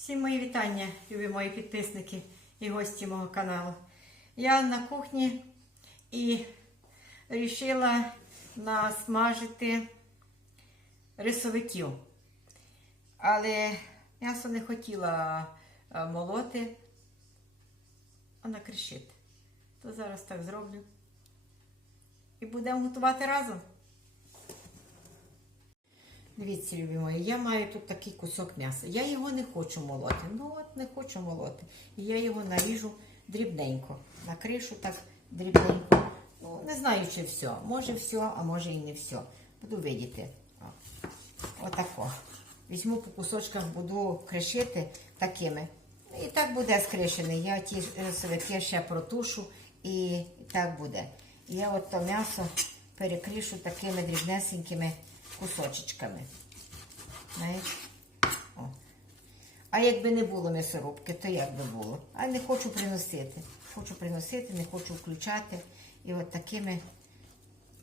Всім мої вітання, любі мої підписники і гості мого каналу. Я на кухні і вирішила насмажити рисовиків. Але м'ясо не хотіла молоти, а накришити. То зараз так зроблю. І будемо готувати разом. Дивіться, любі мої, я маю тут такий кусок м'яса. Я його не хочу молоти. Ну от не хочу молоти. І я його наріжу дрібненько. Накришу так дрібненько. Ну, не знаю, чи все. Може все, а може і не все. Буду видіти. Отако. Візьму по кусочках, буду кришити такими. І так буде скришений. Я ті рисовики ще протушу і так буде. Я от то м'ясо перекришу такими дрібнесенькими кусочечками. Знаєте? О. А якби не було м'ясорубки, то як би було? А не хочу приносити. Хочу приносити, не хочу включати. І от такими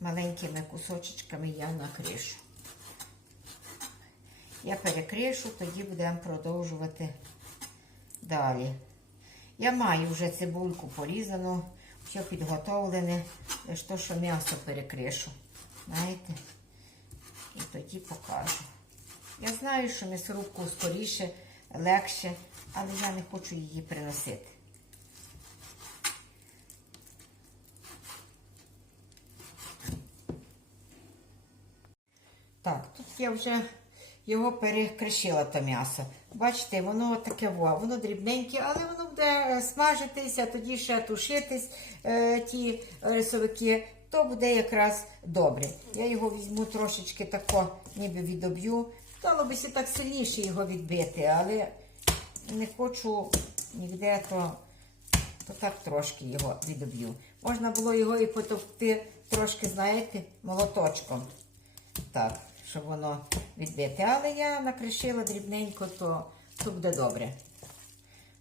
маленькими кусочечками я накришу. Я перекришу, тоді будемо продовжувати далі. Я маю вже цибульку порізану, все підготовлене, лише то, що м'ясо перекришу. Знаєте? І тоді покажу. Я знаю, що м'ясорубку скоріше, легше, але я не хочу її приносити. Так, тут я вже його перекришила то м'ясо. Бачите, воно таке воно дрібненьке, але воно буде е, смажитися, тоді ще тушитись е, ті рисовики, то буде якраз добре. Я його візьму трошечки тако, ніби відоб'ю. Стало би так сильніше його відбити, але не хочу ніде, то, то так трошки його відоб'ю. Можна було його і потовкти трошки, знаєте, молоточком. Так, щоб воно відбити. Але я накришила дрібненько, то, то буде добре.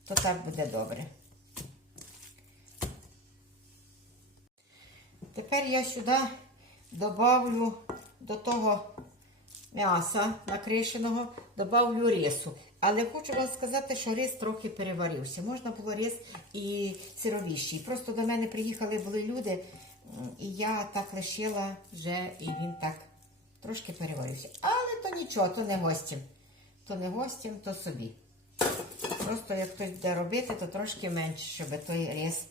То так буде добре. Тепер я сюди добавлю до того м'яса накришеного, добавлю рису. Але хочу вам сказати, що рис трохи переварився. Можна було рис і сировіший. Просто до мене приїхали були люди, і я так лишила вже, і він так трошки переварився. Але то нічого, то не гостям. То не гостям, то собі. Просто як хтось буде робити, то трошки менше, щоб той рис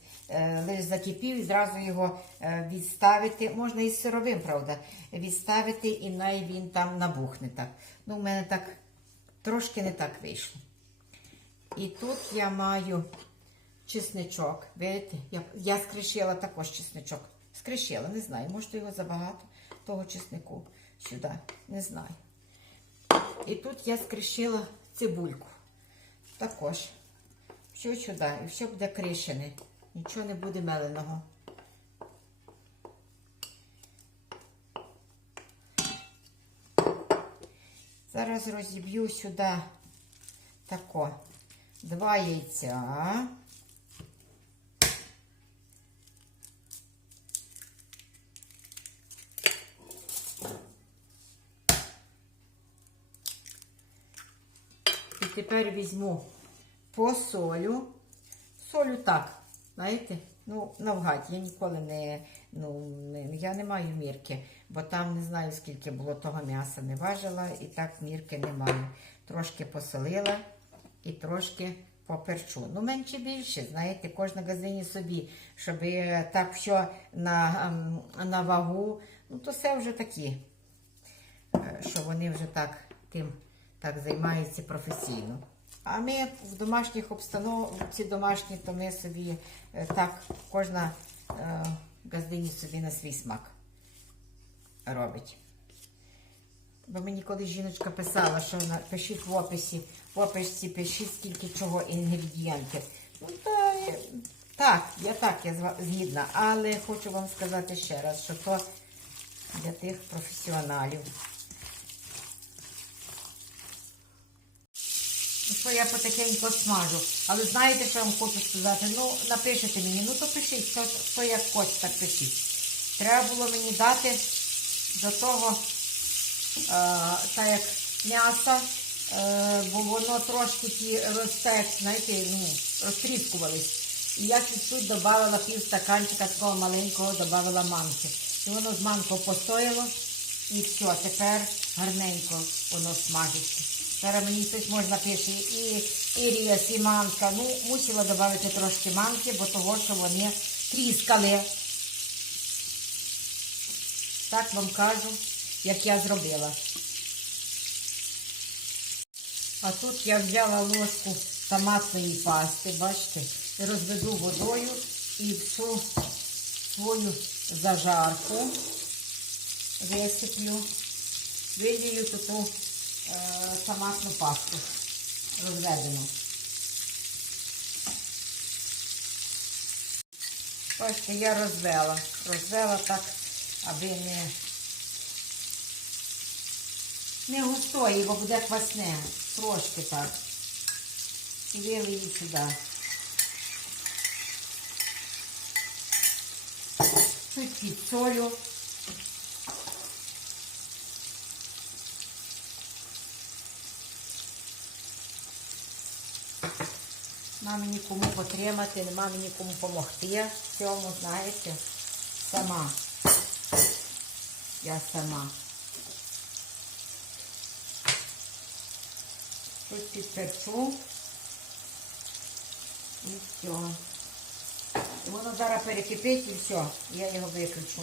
лише закипів і зразу його е, відставити. Можна і сировим, правда, відставити і най він там набухне так. Ну, у мене так трошки не так вийшло. І тут я маю чесничок. Видите, я, я скришила також чесничок. Скришила, не знаю, може його забагато, того чеснику сюди, не знаю. І тут я скришила цибульку. Також. Все сюди, і все буде кришене. Нічого не буде меленого. Зараз розіб'ю сюди тако два яйця. І тепер візьму посолю. Солю так, знаєте, ну, навгад. Я ніколи не, ну, не, я не маю мірки, бо там не знаю, скільки було того м'яса не важила, і так мірки не маю. Трошки посолила і трошки поперчу. Ну, менше більше, знаєте, кожна газині собі, щоб так все на, ем, на вагу, ну, то все вже такі, е, що вони вже так тим так займаються професійно. А ми в домашніх обстановці домашні, то ми собі е, так, кожна е, газдині собі на свій смак робить. Бо мені коли жіночка писала, що вона пишіть в описі, в описі пишіть скільки чого інгредієнтів. Ну, та, так, я так, я згідна, але хочу вам сказати ще раз, що то для тих професіоналів. Що я потихеньку смажу. Але знаєте, що я вам хочу сказати? Ну, напишете мені, ну то пишіть, хто, хто як хоче, так пишіть. Треба було мені дати до того, е, так як м'яса, е, бо воно трошки ті розтек, знаєте, ну, розтріскувались. І я чуть-чуть додавала пів стаканчика такого маленького, додавала манки. І воно з манкою постояло. І все, тепер гарненько воно смажиться. Мені хтось можна пише і, ріс, і манка. Ну, мусила додати трошки манки, бо того, що вони тріскали. Так вам кажу, як я зробила. А тут я взяла ложку томатної пасти, бачите, і розведу водою і всю свою зажарку висиплю, вилію е, томатну пасту розведену. Бачите, я розвела. Розвела так, аби не, не густої, бо буде квасне. Трошки так. І вилию сюди. Чуть підсолю. Нема мені кому потримати, нема мені кому допомогти. В цьому, знаєте, сама. Я сама. Тут підперчу. І все. І воно зараз перекипить і все. Я його виключу.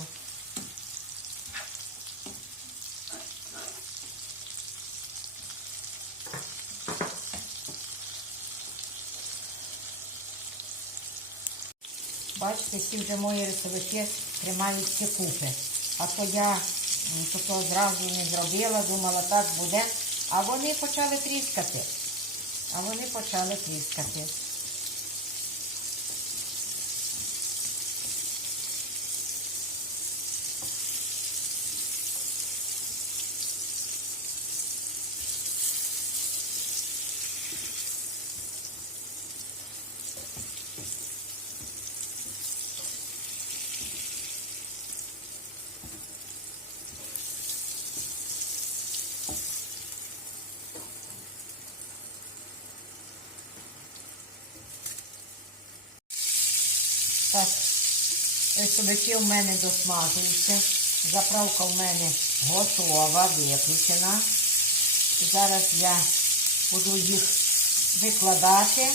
Бачите, всі вже мої рисовики тримаються купи. А то я то, то зразу не зробила, думала, так буде. А вони почали тріскати. А вони почали тріскати. Так, рисовики в мене досмажуються. Заправка в мене готова, виключена. Зараз я буду їх викладати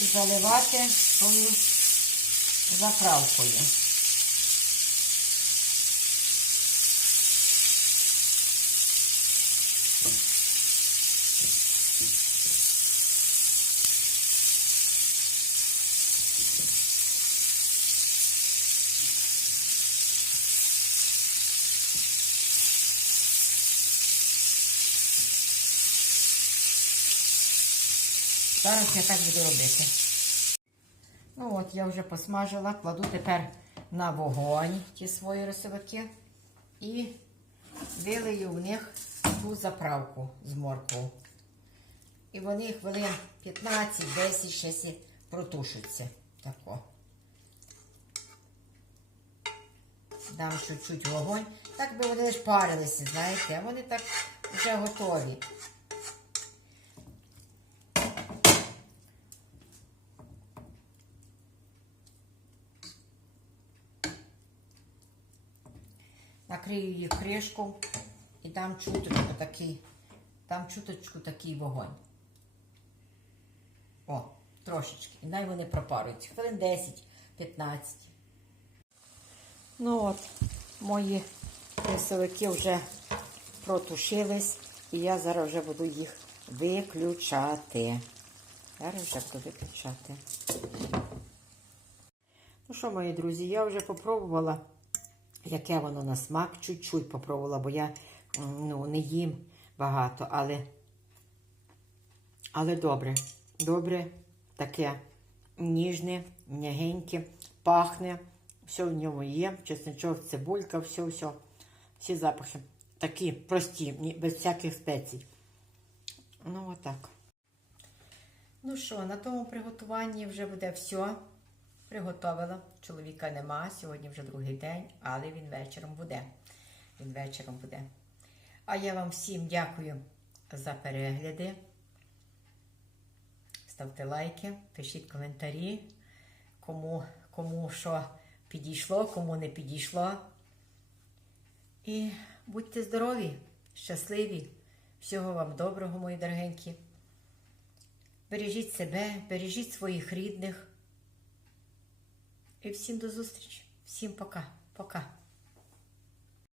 і заливати тою заправкою. Зараз я так буду робити. Ну от, я вже посмажила, кладу тепер на вогонь ті свої рисовики і вилию в них ту заправку з моркву. І вони хвилин 15-10 ще сі протушаться. Тако. Дам чуть-чуть вогонь. Так би вони ж парилися, знаєте, а вони так вже готові. Накрию її кришку і дам чуточку такий, дам чуточку такий вогонь. О, трошечки. І дай вони пропарують. Хвилин 10-15. Ну от, мої рисовики вже протушились, і я зараз вже буду їх виключати. Зараз вже буду виключати. Ну що, мої друзі, я вже попробувала яке воно на смак, чуть-чуть попробувала, бо я ну, не їм багато, але, але добре. Добре, таке ніжне, м'ягеньке, пахне, все в ньому є, чесничок, цибулька, все, все. Всі запахи такі прості, без всяких спецій. Ну, отак. Ну що, на тому приготуванні вже буде все. Приготовила. Чоловіка нема. Сьогодні вже другий день, але він вечором буде. Він вечором буде. А я вам всім дякую за перегляди. Ставте лайки, пишіть коментарі, кому, кому що підійшло, кому не підійшло. І будьте здорові, щасливі. Всього вам доброго, мої дорогенькі. Бережіть себе, бережіть своїх рідних. І всім до зустрічі. Всім пока. Пока.